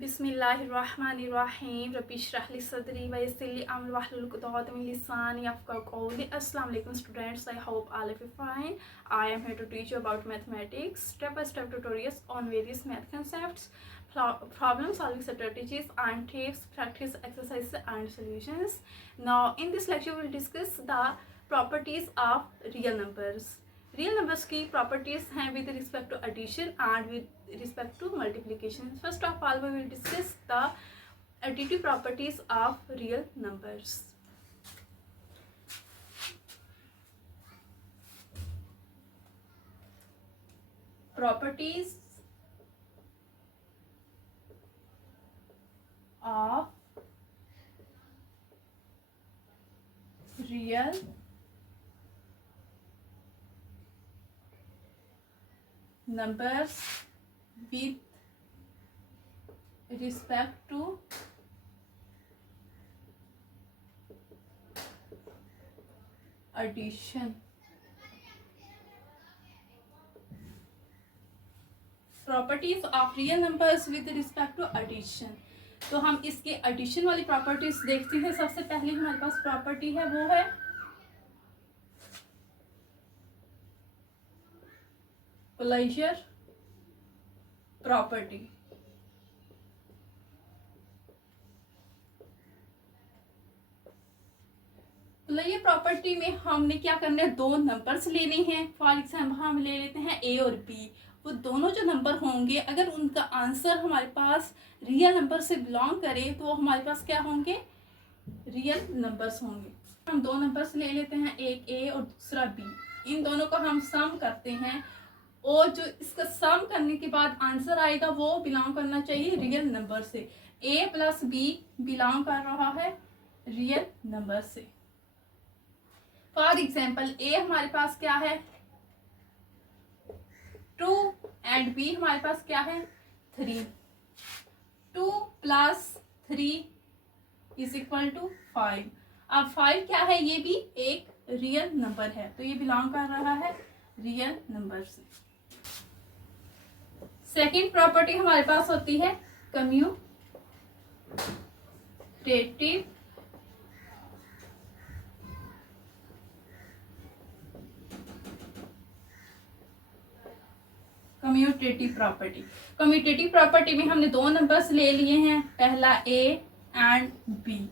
बिस्मिल्लाहिर्रहमानिर्रहीम रब्बिश्रह ली सदरी व यस्सिर ली अमरी वहलुल उक़दतम मिन लिसानी यफ़क़हू क़ौली। Assalamu alaikum students, I hope all of you fine. I am here to teach you about mathematics, step-by-step tutorials on various math concepts, problem solving strategies and tips, practice exercises and solutions. Now in this lecture we will discuss the properties of real numbers. Real numbers की properties हैं with respect to addition and with respect to multiplication. First of all we will discuss the additive properties of real numbers. Properties of real numbers with respect to addition. Properties of real numbers with respect to addition. तो हम इसके addition वाली properties देखते हैं. सबसे पहले हमारे पास property है वो है क्लोजर प्रॉपर्टी. क्लोजर प्रॉपर्टी में हमने क्या करना है, दो नंबर्स लेने हैं. फॉर एग्जाम्पल हम ले लेते हैं ए और बी. वो दोनों जो नंबर होंगे अगर उनका आंसर हमारे पास रियल नंबर से बिलोंग करे तो हमारे पास क्या होंगे, रियल नंबर्स होंगे. हम दो नंबर्स ले लेते हैं, एक ए और दूसरा बी. इन दोनों को हम सम करते हैं और जो इसका सम करने के बाद आंसर आएगा वो बिलोंग करना चाहिए रियल नंबर से. a प्लस बी बिलोंग कर रहा है रियल नंबर से. फॉर एग्जाम्पल a हमारे पास क्या है 2 एंड b हमारे पास क्या है 3. 2 प्लस 3 इज इक्वल टू 5. अब 5 क्या है, ये भी एक रियल नंबर है तो ये बिलोंग कर रहा है रियल नंबर से. सेकेंड प्रॉपर्टी हमारे पास होती है कम्यूटेटिव प्रॉपर्टी. कम्यूटेटिव प्रॉपर्टी में हमने दो नंबर्स ले लिए हैं, पहला ए एंड बी.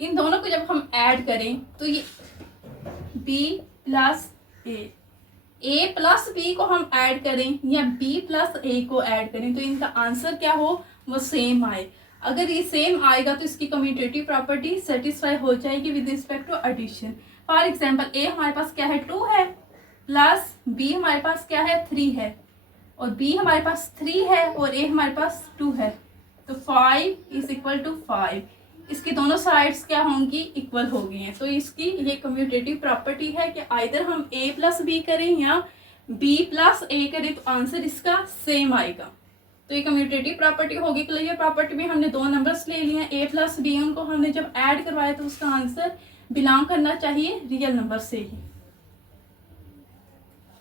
इन दोनों को जब हम ऐड करें तो ये बी प्लस ए प्लस बी को हम ऐड करें या बी प्लस ए को ऐड करें तो इनका आंसर क्या हो, वो सेम आए. अगर ये सेम आएगा तो इसकी कम्यूटेटिव प्रॉपर्टी सेटिस्फाई हो जाएगी with respect to addition. For example A हमारे पास क्या है 2 है प्लस बी हमारे पास क्या है 3 है और बी हमारे पास 3 है और ए हमारे पास 2 है तो 5 इज इक्वल टू 5. इसकी दोनों साइड्स क्या होंगी, इक्वल हो गई हैं. तो इसकी ये कम्यूटेटिव प्रॉपर्टी है कि आइदर हम a प्लस बी करें या b प्लस a करें तो आंसर इसका सेम आएगा. तो ये कम्यूटेटिव प्रॉपर्टी होगी. क्लियर प्रॉपर्टी में हमने दो नंबर्स ले लिए हैं a प्लस बी, उनको हमने जब ऐड करवाया तो उसका आंसर बिलोंग करना चाहिए रियल नंबर से ही.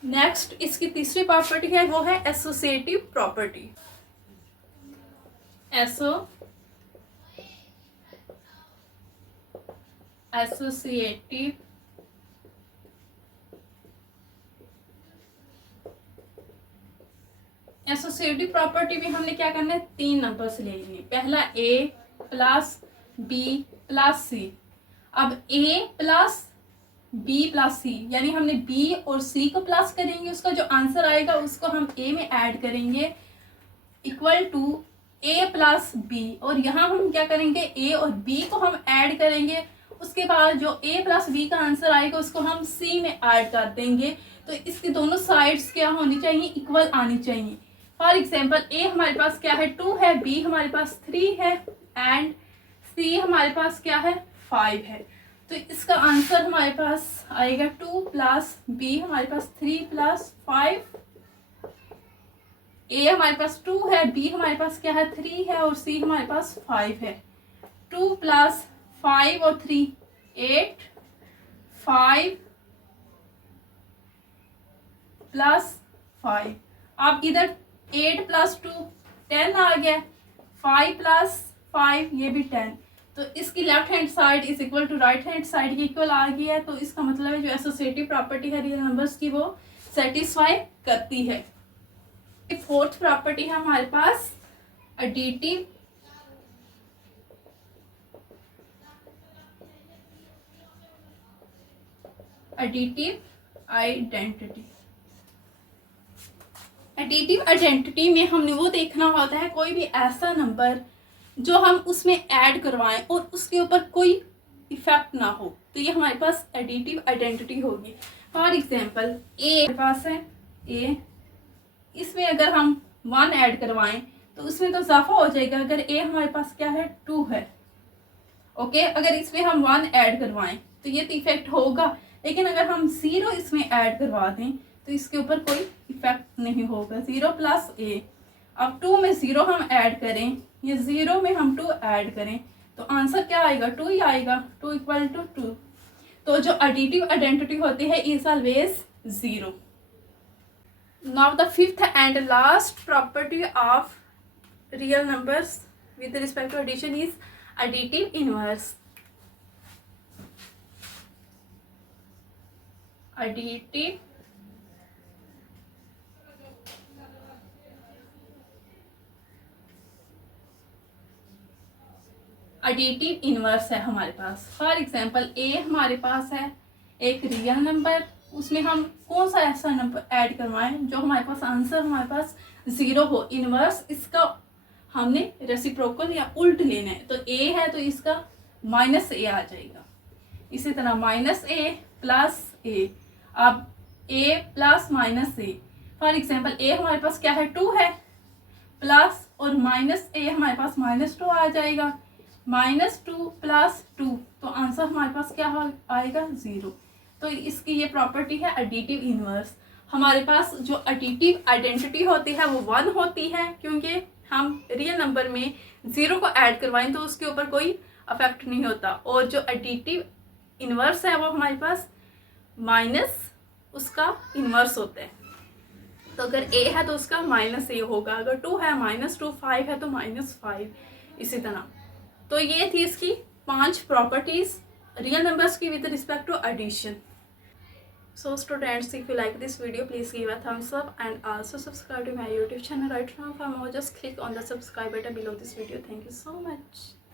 नेक्स्ट इसकी तीसरी प्रॉपर्टी है वो है एसोसिएटिव प्रॉपर्टी. एसोसिएटिव प्रॉपर्टी में हमने क्या करना है, तीन नंबर्स ले लिए. पहला a plus b plus c. अब a plus b plus c यानी हमने b और c को प्लस करेंगे, उसका जो आंसर आएगा उसको हम a में ऐड करेंगे equal to a plus b. और यहाँ हम क्या करेंगे, a और b को हम ऐड करेंगे, उसके बाद जो a प्लस बी का आंसर आएगा उसको हम c में ऐड कर देंगे. तो इसकी दोनों साइड्स क्या होनी चाहिए, इक्वल आनी चाहिए. फॉर एग्जांपल a हमारे पास क्या है 2 है, b हमारे पास 3 है एंड c हमारे पास क्या है 5 है. तो इसका आंसर हमारे पास आएगा 2 प्लस b हमारे पास 3 प्लस 5. a हमारे पास 2 है, b हमारे पास क्या है 3 है और c हमारे पास 5 है. 2 प्लस 5 और 3 8 5 प्लस 5. अब इधर 8 प्लस 2 10 आ गया, 5 प्लस 5 ये भी 10, तो इसकी left hand side is equal to right hand side के इक्वल आ गई है। तो इसका मतलब है जो एसोसिएटिव प्रॉपर्टी है रियल नंबर्स की वो सेटिस्फाई करती है। फोर्थ प्रॉपर्टी है हमारे पास एडिटिव आइडेंटिटी। एडिटिव आइडेंटिटी में हमने वो देखना होता है कोई भी ऐसा नंबर जो हम उसमें ऐड करवाएं और उसके ऊपर कोई इफेक्ट ना हो, तो ये हमारे पास एडिटिव आइडेंटिटी होगी। फॉर एग्जांपल ए हमारे पास है ए, इसमें अगर हम 1 ऐड करवाएं तो उसमें तो इजाफा हो जाएगा। अगर ए हमारे पास क्या है 2 है, ओके, अगर इसमें हम 1 ऐड करवाएं तो ये तो इफेक्ट होगा, लेकिन अगर हम 0 इसमें ऐड करवा दें तो इसके ऊपर कोई इफेक्ट नहीं होगा। 0 प्लस ए, अब 2 में 0 हम ऐड करें, ये 0 में हम 2 ऐड करें तो आंसर क्या आएगा 2 ही आएगा, 2 इक्वल टू 2। तो जो एडिटिव आइडेंटिटी होती है is always 0। Now the fifth and last property of real numbers with respect to addition is additive inverse. Additive inverse है हमारे पास। फॉर एग्जांपल ए हमारे पास है एक रियल नंबर, उसमें हम कौन सा ऐसा नंबर ऐड करवाएं जो हमारे पास आंसर हमारे पास 0 हो। इनवर्स इसका हमने रेसिप्रोकल या उल्ट लेना है, तो ए है तो इसका -a आ जाएगा। इसी तरह -a प्लस a, अब a plus -a। For example A हमारे पास क्या है 2 है, प्लस और -a हमारे पास -2 आ जाएगा। -2 प्लस 2, तो आंसर हमारे पास क्या आएगा 0। तो इसकी ये प्रॉपर्टी है एडिटिव इनवर्स। हमारे पास जो एडिटिव आइडेंटिटी होती है वो 1 होती है, क्योंकि हम रियल नंबर में 0 को ऐड करवाएं तो उसके ऊपर कोई अफेक्ट नहीं होता। और जो एडिटिव इनवर्स है वो हमारे पास माइनस उसका इनवर्स होता है। तो अगर a है तो उसका -a होगा, अगर 2 है -2, 5 है तो -5, इसी तरह। तो ये थी इसकी 5 प्रॉपर्टीज रियल नंबर्स की with respect to addition. So students, if you like this video, please give a thumbs up and also subscribe to my YouTube channel right now. For more, just click on the subscribe button below this video. Thank you so much.